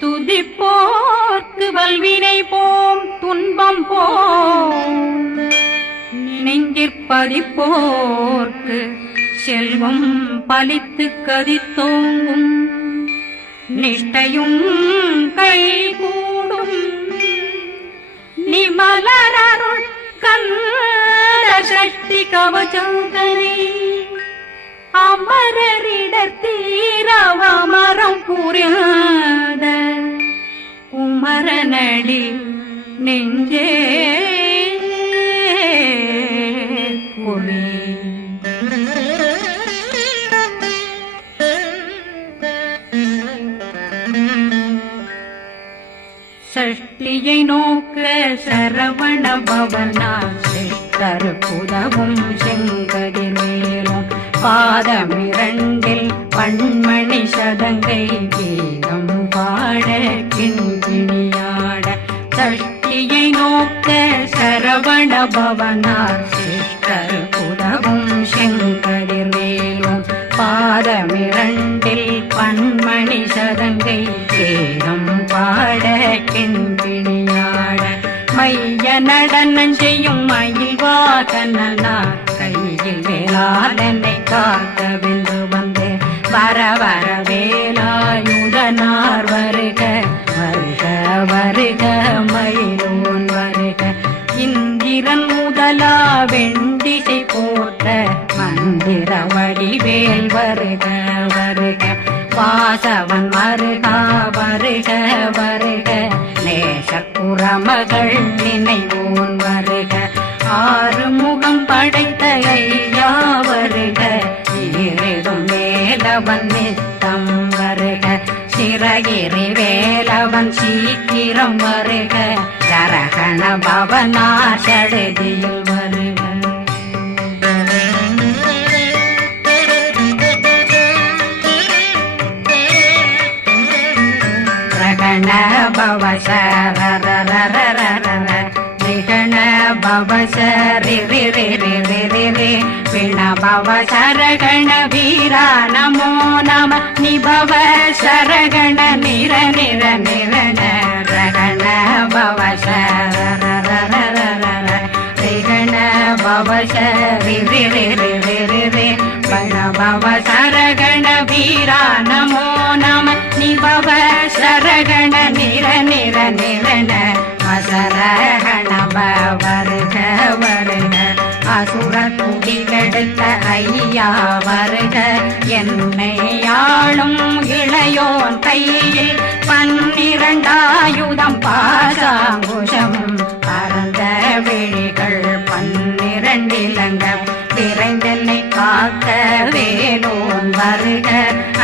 துதிப்போர்க்கு வல்வினை போம் துன்பம் போம் நெஞ்சிற்பதிப்போர்க்கு செல்வம் பலித்து கதித்தோங்கும் நிஷ்டையும் கைகூடும் நிமலரருள் கந்த சக்தி கவசந்தனை அமரரிடத்தீரவமரம் புரியாத குமரனடி நெஞ்சே குமி சஷ்டியை நோக்க சரவண பவனா சிஷ்டர் புதவும் செங்கதிர் மேலும் பாதமிரண்டில் பண்மணி சதங்கை கீதம் பாட கிண்கிணியாட சஷ்டியை நோக்க சரவண பவனா சிஷ்டர் புதவும் செங்கதிர் மேலும் பாதமிரண்டில் பண்மணி சதங்கை கீதம் பாட கிண்கிணியாட மைய நடனம் செய்யும் மயில்வாகனார் கையில் வேளாளனை காக்க வென்று வந்து வர வர வேலாயுதனார் வருக வருக வருக மயிலோன் வருக இந்திரன் முதலா வெண்டிசை போற்ற மந்திர வடிவேல் வருக வருக வாசவன் வருகா வருக வருக நேசக்குறமகள் நினைவோன் வருக ஆறுமுகம் படைத்த ஐயா வருக ஈரிடும் வேலவன் நித்தம் வருக சிறகிரி வேலவன் சீக்கிரம் வருக சரகண பவனா சடுதியில் வருக நிகண பவசரி பிண பவ சரகண வீரா நமோ நம நிபவ சரகண நிர நிர நிரண ரகண பவசரண பவசரி பிண பவ சரகண வீரா நமோ நம நிபவ சரகண நிர நிர நிரண அசரகண வருக வருக அசுர குடிகெடுத்த ஐயா வருக என்னை ஆளும் இளையோன் கையில் 12 பாசாங்குஷம் பரந்த விழிகள் 12 இலங்கம் விரைந்தென்னை காக்க வேலோன் வருக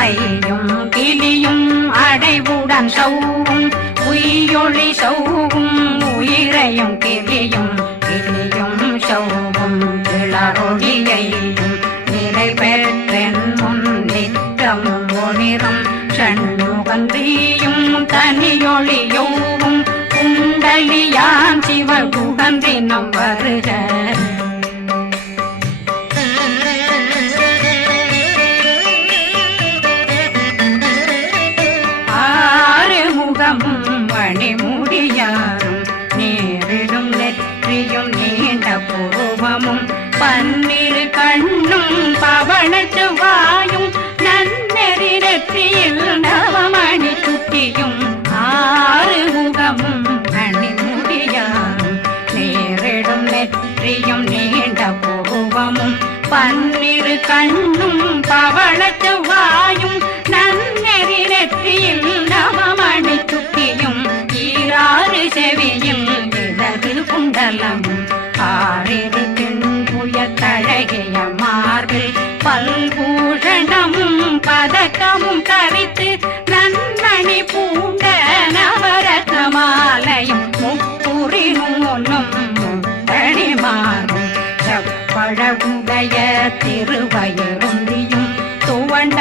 ஐயும் கிளியும் அடைவுடன் சௌவும் உயிரொளி சௌவும் உயிரையும் கிளியும் கிளியும் சௌவும் கிளரொளியையும் நிலை பெற்றென் முன் நிற்கும் ஒளிரும் ஷண்முகந்தியும் தனியொளியோவும் குண்டலியான் சிவ குகந்தினம் வருக மணிமுடியாரும் நேரிடும் நெற்றியும் நீண்ட பூவமும் 12 கண்ணும் பவள செவ்வாயும் நன்னெறி நெற்றியில் நவமணி சுட்டியும் 6 முகமும் மணிமுடியாரும் நேரிடும் நெற்றியும் நீண்ட பூவமும் 12 கண்ணும் பவள செவ்வாயும் நன்னெறி நெற்றியில் நவமணி சுட்டியும் 6 செவியும் இடது குண்டலம் 6 தின்புய தழகிய மார்பில் பல்பூஷணமும் பதக்கமும் தரித்து நன்மணி பூண்ட நவரத்ன மாலையும் முப்புரி நூலும் முத்தணி மாறும் செப்பழகுடைய திருவயருந்தியும் துவண்ட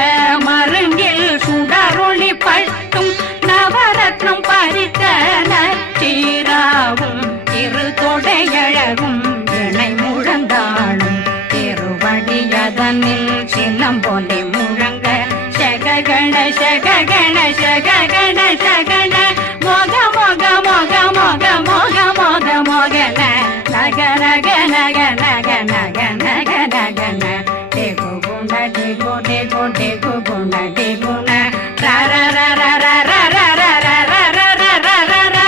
மருங்கில் சுடரொளி பட்டும் நவரத்னம் பறித்த நச்சீராவும் இரு தொடையழகும் இணை முழந்தாளும் திருவடியதனில் சிலம்பொலி முழங்க சககண சககண சககண சகன மொக மொக மொக மொக மொக மொக மொகன நக நக நக நக நக நக நகன டேகு குண டேகு டேகு டேகு குண டேகுண ர ர ர ர ர ர ர ர ர ர ர ர ர ர ர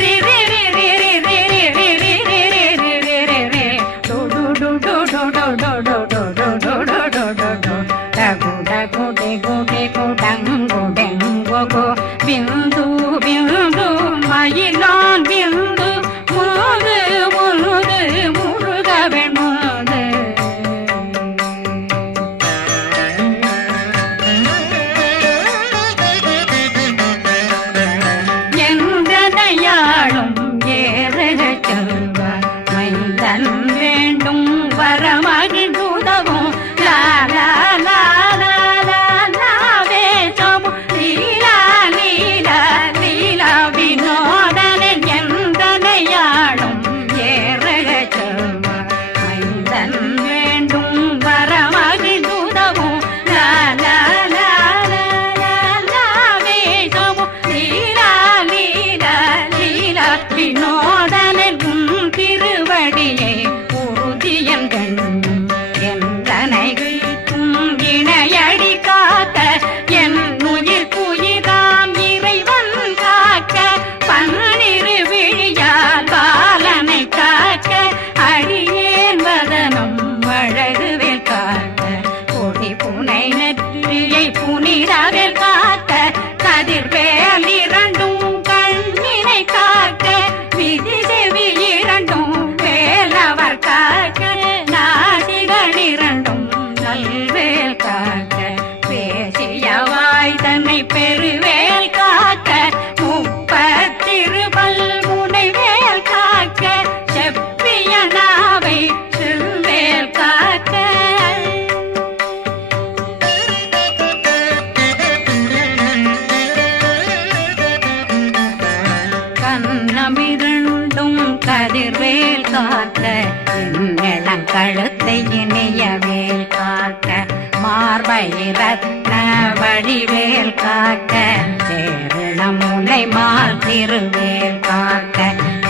ரி ரி ரி ரி ரி ரி ரி ரி ரி ரி ரி ரி ரி ரி ரி டு டு டு டு டு டு டு டு டு டு டு டு டு டு டகு டகு டேகு டேகு டங்கு டெங்கு கு பிந்து பிந்து மயிலான் பிந்து முது முது முருகவன் முது எந்தனையாளும் ஏறுக செல்வார் மைந்தன் வேண்டும் வரமகிழ்ந்துதவும் லா லா லா லா லா லா வேஷமும் லீலா லீலா லீலா வினோதனில் எந்தனையாளும் ஏறுக செல்வார் மைந்தன் வேண்டும் வரமகிழ்ந்துதவும் லா லா லா லா லா லா வேஷமும் லீலா லீலா லீலா வினோதனில் உன் திருவடியை உறுதியன் கண்ணும் என்றனை வீழ்த்தும் இணையடி காக்க என் உயிர் புயிராம் இறைவன் காக்க பன்னிரு விழியால் பாலனை காக்க அடியேன் வதனம் அழகுவில் காக்க கொடி புனை நெற்றியை புனிதவில் காக்க கதிர்வேல் இரண்டும் கண்ணினை காக்க விதி செவி இரண்டும் வேலவர் காக்க நாசிகள் இரண்டும் நல்வேல் காக்க பேசிய வாய் தன்னை பெருவேல் காக்க முப்பத்திருபல் முனைவேல் காக்க செப்பிய நாவை செல்வேல் காக்க கண்ணமிரண்டும் கதிர்வேல் காக்க என் கழுத்தை இணையவேல் காக்க மார்பை ரத்ன வடிவேல் காக்க சேரண முனை மால் திருவேல் காக்க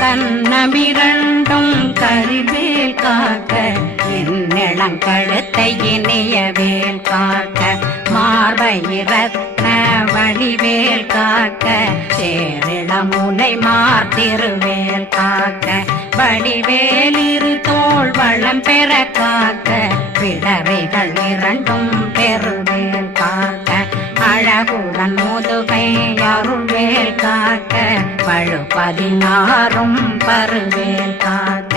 கண்ணமிரண்டும் கதிர்வேல் காக்க என் கழுத்தை இணையவேல் காக்க மார்பை ரத்ன வடிவேல் காக்க சேரண முனை மார் திருவேல் காக்க வடிவேல் இரு தோள் வளம் பெற காக்க பிடரைகள் இரண்டும் பெருவேல் காக்க அழகுடன் முதுகை அருள்வேல் காக்க பழு 16 பருவேல் காக்க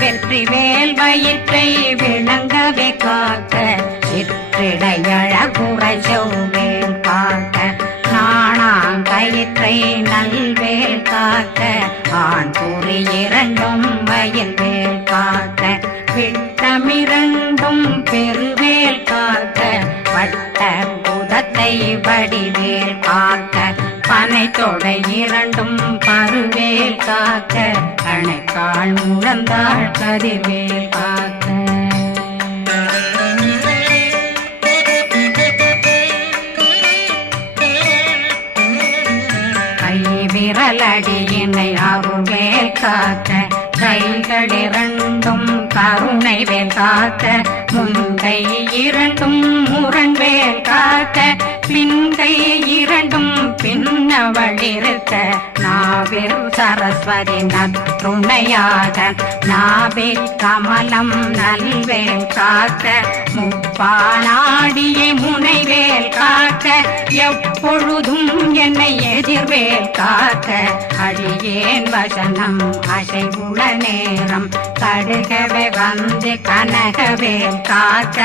வெற்றி வேல் வயிற்றை விளங்கவே காக்க சிற்றிடையழகுறை செவ்வேல் காக்க நாணாங்கயிற்றை நல்வேல் காக்க ஆண் குறி இரண்டும் வயல்வேல் காக்க விட்டமிரண்டும் பெருவேல் காக்க வட்ட புதத்தை வடிவேல் காக்க பனை தொடை இரண்டும் பருவேல் காக்க அணைக்கால் முழந்தாள் கதிர்வேல் காக்க விரலடியினை அருள்வேல் காக்க கைகள் இரண்டும் கருணை வேல் காக்க முன்கை இரண்டும் முரண்வேல் காக்க பின்கை இரண்டும் பின்னவழிருக்க நாவில் சரஸ்வதி நற்றுணையாக நாவே கமலம் நல்வேல் காக்க முப்பானாடியை முனைவேல் காக்க எப்பொழுதும் என்னை எதிர்வேல் காக்க அடியேன் வசனம் அசைவுள நேரம் கடுகவே வந்து கனகவேல் காக்க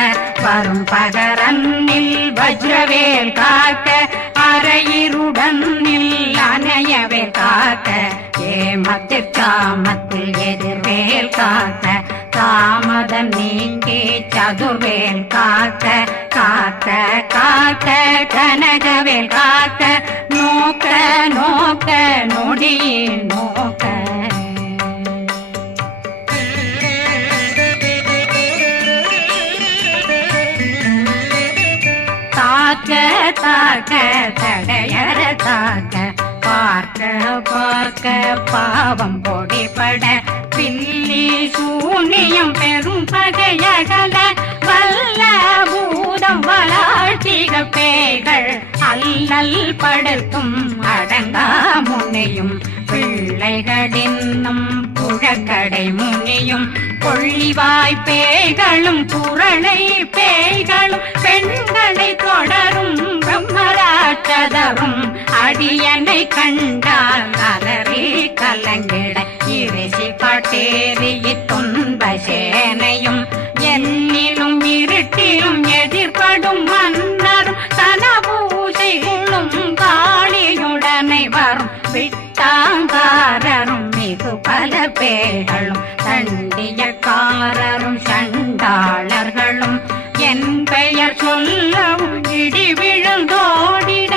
வரும் பகரன்னில் வஜ்ரவேல் காக்க அரையிருடன் அணையவேல் காக்க ஏமத்தில் காமத்தில் எதிர்வேல் காக்க தாமதம் நீக்கி சதுர்வேல் காக்க காக்க காக்க கனகவேல் காக்க நோக்க நோக்க நொடியில் நோக்க தாக்க தாக்க தடையற தாக்க பார்க்க பார்க்க பாவம் பொடிபட பில்லி சூனியம் பெரும் பகையகல வல்ல பூதம் வளாழ்த்திக பேய்கள் அல்லல் படுத்தும் அடங்கா முனையும் பிள்ளைகளின்னும் புழக்கடை முனியும் கொள்ளிவாய் பேய்களும் குரளை பேய்களும் பெண்களை தொடரும் பிரம்மராட்சதரும் அடியனை கண்டால் அலறி கலங்கிட இரிசி காட்டேறி துன்ப சேனையும் என்னிலும் இருட்டிலும் எதிர்படும் மன்னரும் தனபூசைகளும் காளியுடனை வரும் விட்டாங்காரரும் மிகு பல பேர்களும் தண்டியக்காரரும் சண்டாளர்களும் என் பெயர் சொல்லவும் இடி விழுந்தோடிட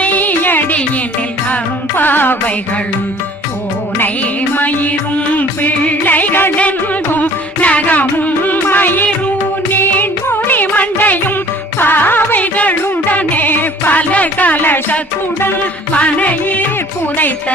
ஆனையடியினில் அரும்பாவைகளும் பூனை மயிரும் பிள்ளைகளெங்கும் நகமும் மயிரும் நீண்முடி மண்டையும் பாவைகளுடனே பல கலசத்துடன் மனையில் புதைத்த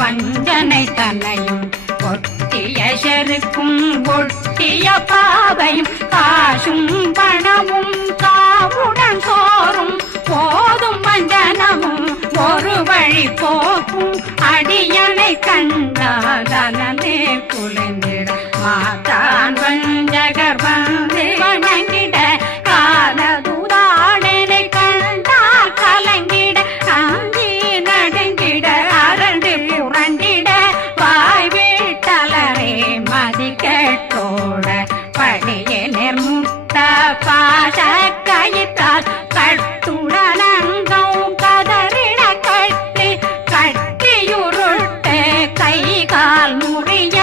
வஞ்சனை தன்னையும் ஒட்டிய செருக்கும் ஒட்டிய பாவையும் காசும் பணமும் காவுடன் சோறும் போதும் வஞ்சனமும் ஒரு வழி போக்கும் அடியனை கண்டாதனே குளிந்திட மாதான் வஞ்சகர் வந்து வணங்கிட காலதுதாடனை கண்டால் கலங்கிட காஞ்சி நடுங்கிட அரண்டு புரண்டிட வாய் வீட்டலரே மதி கேட்டோட படியே நிர்முத்த பாச கயிற்றால் கட்டுடலங்கம் கதறிட கட்டி கட்டியுருட்டு கை கால் முறிய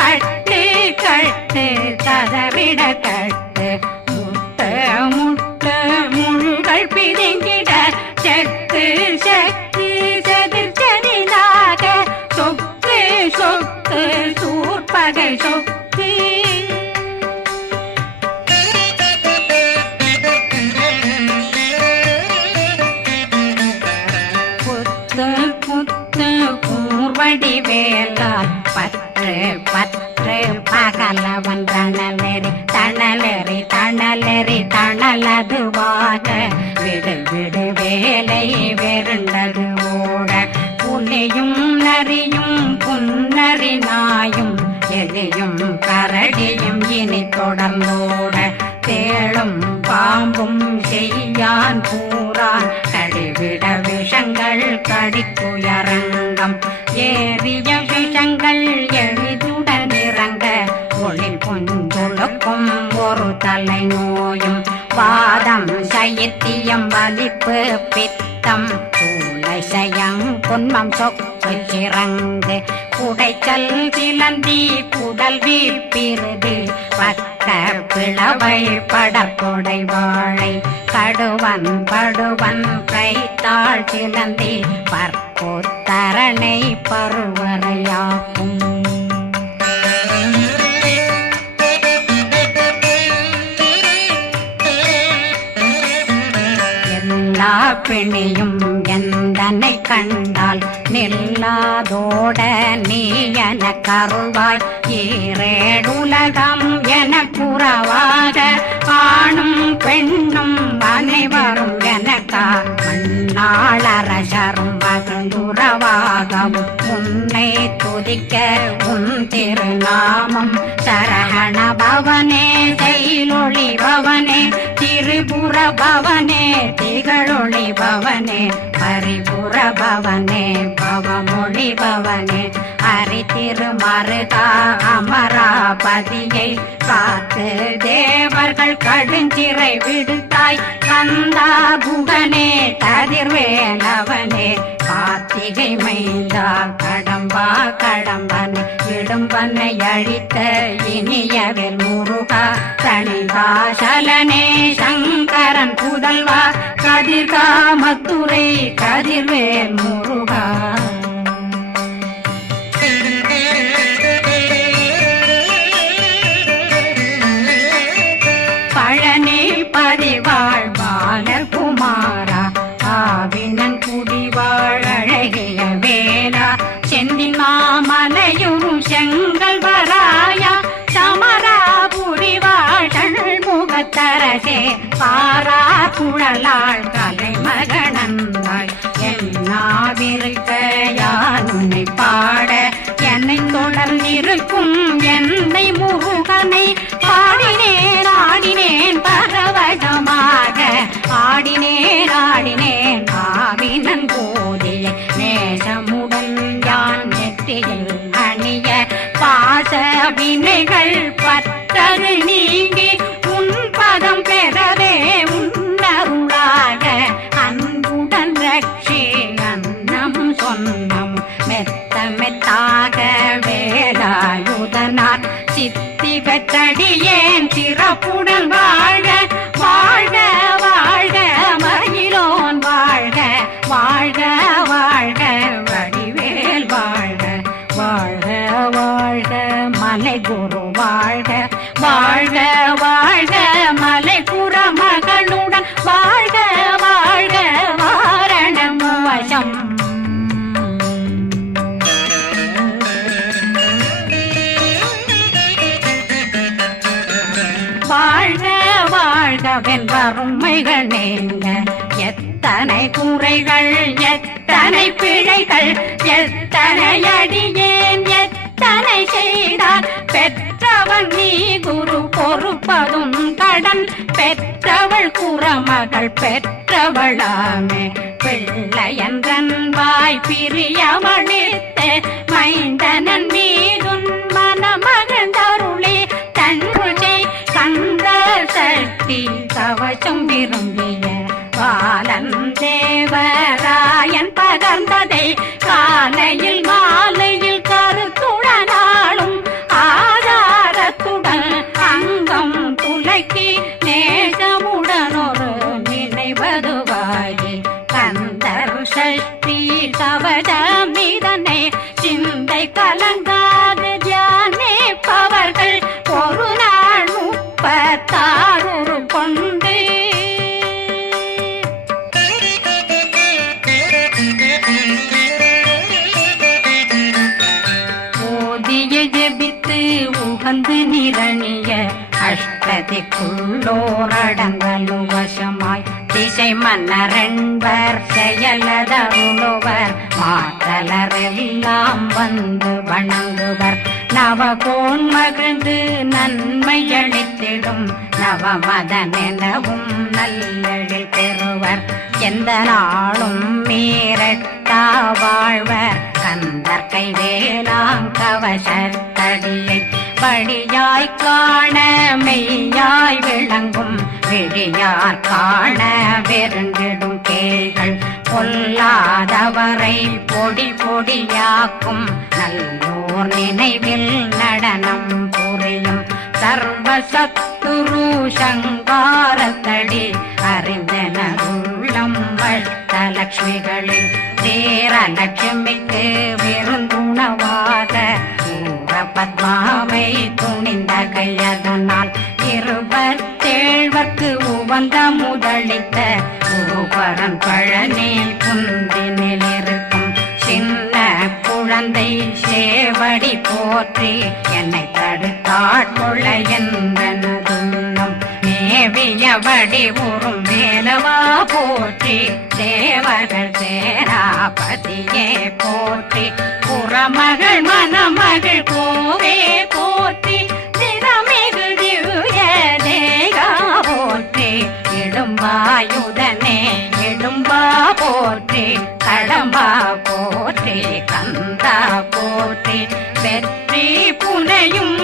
கட்டு கட்டு கதறிட கட்டு முட்டு முட்டு முள்கள் பிதுங்கிட செக்கு செக்கு செதிர் செதிலாக சொக்கு சொக்கு சூர்பகை சொக்கு கூர்வடி வேலால் பற்று பற்று பகலவன் தணலெறி தணலெறி தணலெறி தணலதுவாக விடு விடு வேலை வெருண்டது ஓட புலியும் நரியும் புன்னரி நாயும் எலியும் கரடியும் இனி தொடர்ந்தோட தேளும் பாம்பும் செய்யான் கூறான் கடிவிட விஷங்கள் கடிக்குயரங்கம் ஏறிய விஷங்கள் எளிதுடன் இறங்க ஒளில் பொஞ்சொழுக்கும் ஒரு தலை நோயும் வாதம் சைத்தியம் வலிப்பு பித்தம் சயம் பொன்மம் சொக்கு சிறங்கு குடைச்சல் சிலந்தி குடல் வீப்பிருது பக்க பிளவை படற்கொடை வாழை கடுவன் படுவன் கைத்தாள் சிலந்தி பற்போத்தரணை பருவரையாக்கும் எல்லா பிணியும் எந்தனை கண்டால் நில்லாதோட நீ என கருள்வாய் ஈரேடுலகம் என குறவாக ஆணும் பெண்ணும் அனைவரும் எனக்கா மண்ணாளரசரும் மகிழ்ந்துறவாகவும் உன்னை துதிக்க உன் திருநாமம் சரகண பவனே செயலொளி பவனே திரிபுர பவனே திகழொளி பவனே பரிபுர பவனே பவமொழி பவனே ஹரி திருமருகா அமராபதியை காத்து தேவர்கள் கடுஞ்சிறை விடுத்தாய் கந்தா குகனே கதிர்வேலவனே கார்த்திகை மைந்தா கடம்பா கடம்பனை இடும்பனை அழித்த இனியவில் முருகா தனிகாசலனே சங்கரன் புதல்வா கதிர்காமத்துரை கதிர்வேல் முருகா மலையுறு செங்கல் வராயா சமராபுரி வாழல் முகத்தரசே பாரா குழலாள் கலைமகனந்தாய் என்னாவிருக்க யானுனை பாட என்னை தொடர்ந்திருக்கும் என்னை முருகனை பாடினேன் ஆடினேன் பரவசமாக ஆடினேன் ஆடினேன் ஆவினன் போதிய நேசமுடன் யான் நெற்றியில் அணிய பாச வினைகள் பற்றது நீங்கி உன் பதம் பெறவே உன்னருளாக அன்புடன் ரட்சி அன்னம் சொன்னம் மெத்த மெத்தாக வேலாயுதனார் சித்தி பெற்றடியேன் சிறப்புடன் வாழ்க வாழ்க வாழ்க மயிலோன் வாழ்க வாழ்க வாழ்க வடிவேல் வாழ்க வாழ்க வாழ்க மலை குரு வாழ்க வாழ்க வாழ்க மலை புற மகளுடன் வாழ்க வாழ்க வாரணம் வசம் வாழ்க வாழ்க வென்றருமைகள் நீங்க எத்தனை குறைகள் எத்தனை பிழைகள் எத்தனை அடியேன் எத்தனை செய்தார் பெற்றவன் நீ குரு பொறுப்பதும் கடன் பெற்றவள் குறமகள் பெற்றவளாமே பிள்ளையன்றன் வாய் பிரியவழித்து மைந்தனன் மீதுன் மனமகந்தருளே தன்னுஜை கந்த சக்தி கவசம் விரும்பிய பாலன் தேவராயன் பகர்ந்ததை காலையில் மாலையில் கருத்துடனாலும் ஆதாரத்துடன் அங்கம் துலக்கி நேசமுடனொரு நினைவதுவாகி கந்தர் சக்தி கவசமிதனை சிந்தை கலங்காது தியானிப்பவர்கள் ஒரு நாள் 36 கொண்டு ஓதிய ஜெபித்து உகந்து நிரணிய அஷ்டதிக்குள்ளோரடங்கலு வசமாய் திசை மன்னரென்பர் செயலதருளுவர் மாற்றலரெல்லாம் வந்து வணங்குவர் நவகோன் மகிழ்ந்து நன்மையளித்திடும் நவமதனெனவும் நல்லெழில் பெறுவர் எந்த நாளும் மீறட்டா வாழ்வர் கந்தர் கைவேலாங்கவசத்தடியை படியாய் காண மெய்யாய் விளங்கும் விழியார் காண வெருண்டிடும் கேள்கள் பொல்லாதவரை பொடி பொடியாக்கும் நல்லோர் நினைவில் நடனம் புரியும் சர்வசத்துரு சங்காரத்தடி அறிந்தனருள்ளம் வட்டலட்சுமிகளில் வீரலட்சுமிக்கு விருந்துணவாக பத்மாவை துணிந்த கையதனால் 27 உவந்த முதலித்த பூபரன் பழனி குந்தினில் இருக்கும் சின்ன குழந்தை சேவடி போற்றி என்னை தடுத்தாட்கொள்ள என்பனதுள்ளம் மேவியபடி உறும் வேலவா போற்றி தேவர்கள் சேராபதியே போற்றி புறமகள் மணமகள் கோவே போற்றி திறமிகு திவ்ய தேகா போற்றி இடும்பாயுதனே இடும்பா போற்றி கடம்பா போற்றி கந்தா போற்றி வெற்றி புனையும்